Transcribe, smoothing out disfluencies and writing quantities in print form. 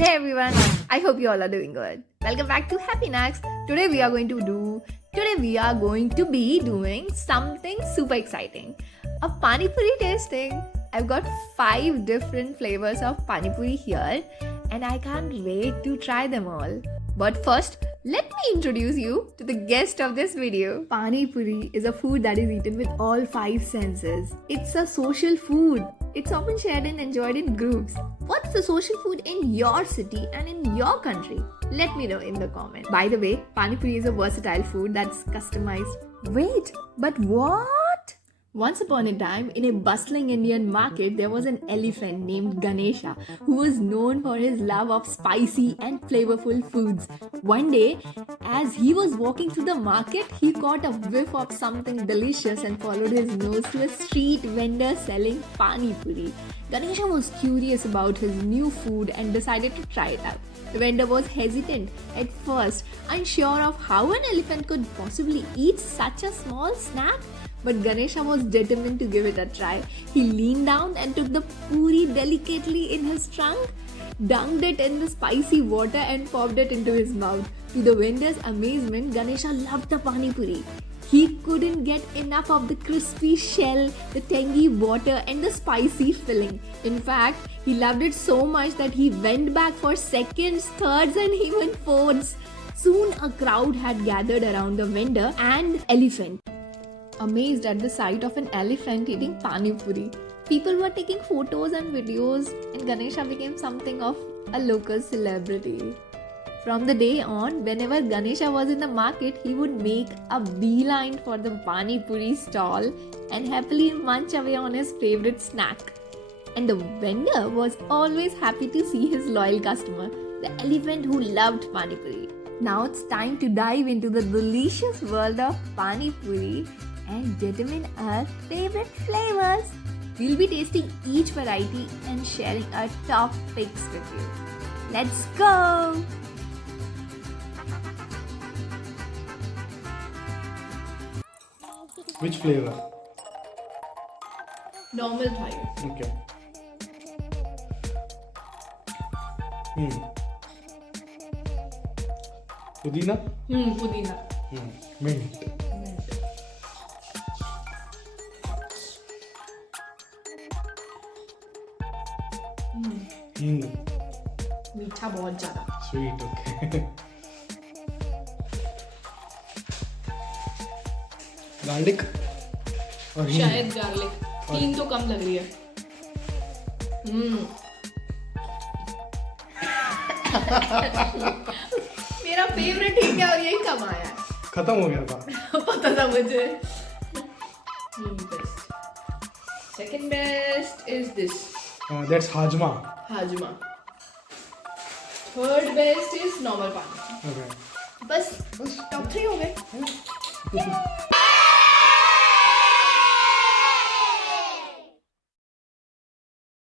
Hey everyone, I hope you all are doing good. Welcome back to Happy Snacks. Today we are going to be doing something super exciting. A panipuri tasting. I've got 5 different flavors of panipuri here and I can't wait to try them all. But first, let me introduce you to the guest of this video. Pani puri is a food that is eaten with all 5 senses. It's a social food. It's often shared and enjoyed in groups. What's the social food in your city and in your country? Let me know in the comments. By the way, pani puri is a versatile food that's customized. Wait, but what? Once upon a time, in a bustling Indian market, there was an elephant named Ganesha who was known for his love of spicy and flavorful foods. One day, as he was walking through the market, he caught a whiff of something delicious and followed his nose to a street vendor selling pani puri. Ganesha was curious about his new food and decided to try it out. The vendor was hesitant at first, unsure of how an elephant could possibly eat such a small snack. But Ganesha was determined to give it a try. He leaned down and took the puri delicately in his trunk, dunked it in the spicy water and popped it into his mouth. To the vendor's amazement, Ganesha loved the pani puri. He couldn't get enough of the crispy shell, the tangy water and the spicy filling. In fact, he loved it so much that he went back for seconds, thirds and even fourths. Soon a crowd had gathered around the vendor and elephant. Amazed at the sight of an elephant eating pani puri. People were taking photos and videos and Ganesha became something of a local celebrity. From the day on, whenever Ganesha was in the market, he would make a beeline for the pani puri stall and happily munch away on his favorite snack. And the vendor was always happy to see his loyal customer, the elephant who loved pani puri. Now it's time to dive into the delicious world of pani puri and determine our favorite flavors. We'll be tasting each variety and sharing our top picks with you. Let's go! Which flavor? Normal thai. Okay. Pudina? Pudina. Mint. मीठा बहुत ज़्यादा. Sweet, okay. Garlic? और hing? शायद garlic. 3 तो कम लग रही है. मेरा फेवरेट ठीक है और यही कम आया है. खत्म हो गया था. पता था मुझे. Second best is this. That's hajma. Hajma. Third best is normal pani. Okay. बस top 3 हो गए.